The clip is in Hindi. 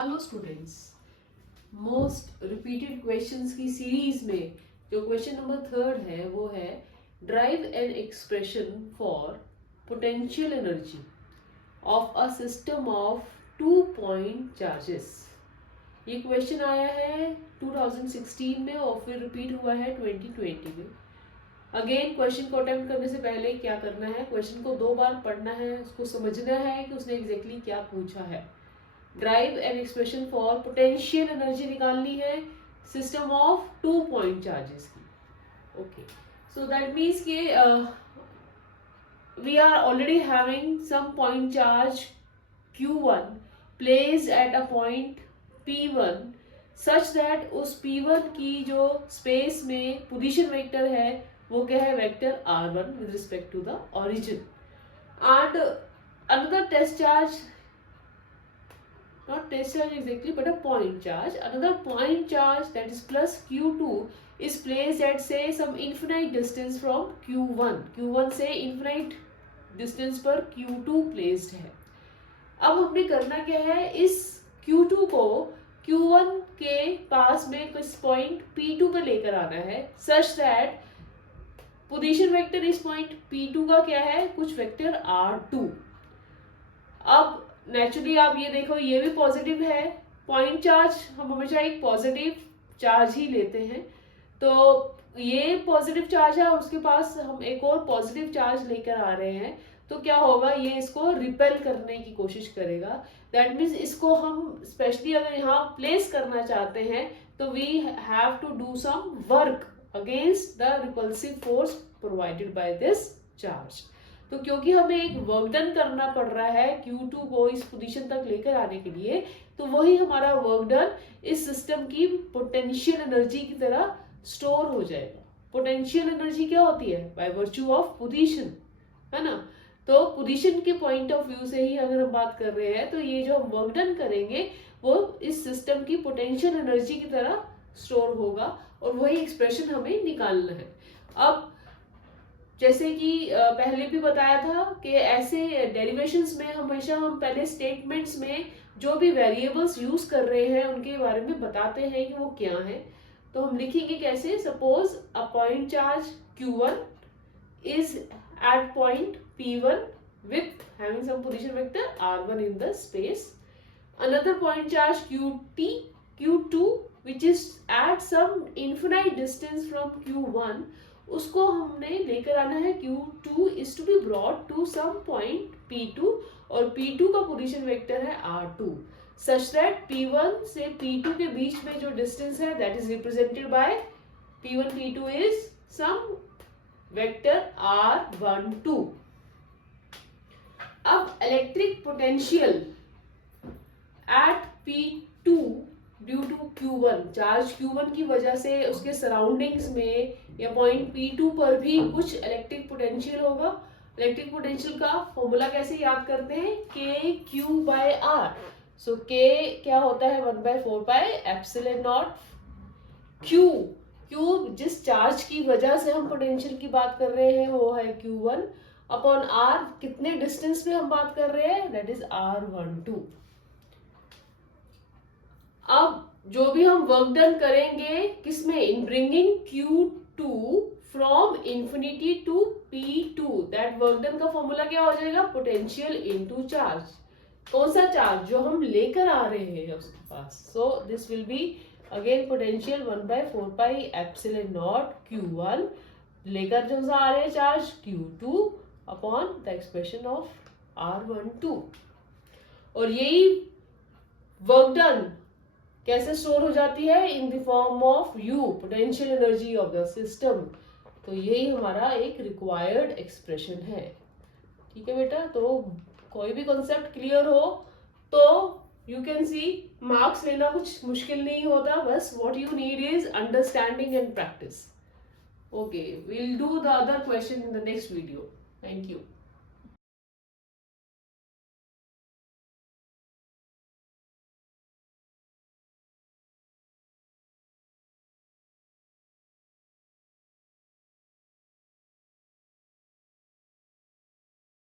Hello students, most repeated questions की सीरीज में जो क्वेश्चन नंबर 3 है वो है derive an expression for potential energy of a system of 2 point charges. ये क्वेश्चन आया है 2016 में और फिर रिपीट हुआ है 2020 में। अगेन क्वेश्चन को अटेम्प्ट करने से पहले क्या करना है, क्वेश्चन को 2 बार पढ़ना है, उसको समझना है कि उसने एग्जैक्टली क्या पूछा है। Derive an expression for potential energy निकालनी है सिस्टम ऑफ 2 पॉइंट चार्जेस की। ओके, सो दैट मीन्स के we are already having some point charge Q1 placed at a point P1 such that उस P1 की जो स्पेस में पोजीशन वेक्टर है वो क्या है, vector R1 with respect to the origin, and another test charge, not test charge exactly but a point charge, another point charge that is plus Q2 is placed at say some infinite distance from Q1 से infinite distance पर Q2 placed है। अब हमने करना क्या है, इस Q2 को Q1 के पास में कुछ पॉइंट P2 पे लेकर आना है such that पोजीशन वेक्टर इस पॉइंट P2 का क्या है, कुछ वेक्टर R2। अब नेचुरली आप ये देखो, ये भी पॉजिटिव है, पॉइंट चार्ज हम हमेशा एक पॉजिटिव चार्ज ही लेते हैं, तो ये पॉजिटिव चार्ज है और उसके पास हम एक और पॉजिटिव चार्ज लेकर आ रहे हैं, तो क्या होगा, ये इसको रिपेल करने की कोशिश करेगा। दैट मीन्स इसको हम स्पेशली अगर यहाँ प्लेस करना चाहते हैं तो we have to do some work against the repulsive force provided by this charge. तो क्योंकि हमें एक वर्क डन करना पड़ रहा है Q2 को इस पोजीशन तक लेकर आने के लिए, तो वही हमारा वर्क डन इस सिस्टम की पोटेंशियल एनर्जी की तरह स्टोर हो जाएगा। पोटेंशियल एनर्जी क्या होती है, बाय वर्च्यू ऑफ पोजीशन, है ना। तो पोजीशन के पॉइंट ऑफ व्यू से ही अगर हम बात कर रहे हैं तो ये जो हम वर्क डन करेंगे वो इस सिस्टम की पोटेंशियल एनर्जी की तरह स्टोर होगा और वही एक्सप्रेशन हमें निकालना है। अब जैसे कि पहले भी बताया था कि ऐसे डेरिवेशंस में हमेशा हम पहले स्टेटमेंट्स में जो भी वेरिएबल्स यूज कर रहे हैं उनके बारे में बताते हैं कि वो क्या है। तो हम लिखेंगे कैसे, suppose a point charge Q1 is at point P1 with having some position vector R1 in the space. Another point charge Q2 which is at some infinite distance from Q1, उसको हमने लेकर आना है Q2 is to be brought to some point P2 और P2 का पोजीशन वेक्टर है R2 such that P1 से P2 के बीच में जो डिस्टेंस है that is represented by P1 P2 is some vector R12। अब electric potential at P2 due to Q1, charge Q1 की वजह से उसके सराउंडिंग्स में या पॉइंट P2 पर भी कुछ इलेक्ट्रिक पोटेंशियल होगा। इलेक्ट्रिक पोटेंशियल का फॉर्मूला कैसे याद करते हैं, KQ/R। सो K क्या होता है, 1/4πε0 Q जिस चार्ज की वजह से हम पोटेंशियल की बात कर रहे हैं वो है Q1 अपॉन R, कितने डिस्टेंस पे हम बात कर रहे हैं, दैट इज R12। अब जो भी हम वर्क डन करेंगे किसमें, in bringing Q2 from infinity to P2, that work done का फॉर्मूला क्या हो जाएगा, पोटेंशियल इनटू चार्ज। कौन सा चार्ज, जो हम लेकर आ रहे हैं उसके पास। So this will be again potential 1/4πε0 Q1 लेकर जो आ रहे हैं charge Q2 upon the expression of R12। और यही वर्क डन कैसे स्टोर हो जाती है, in the form of U, potential energy of the system. तो यही हमारा एक रिक्वायर्ड एक्सप्रेशन है। ठीक है बेटा, तो कोई भी कॉन्सेप्ट क्लियर हो तो यू कैन सी मार्क्स लेना कुछ मुश्किल नहीं होता, बस what you need is understanding and practice. Okay, we'll do the other question in the next video. Thank you.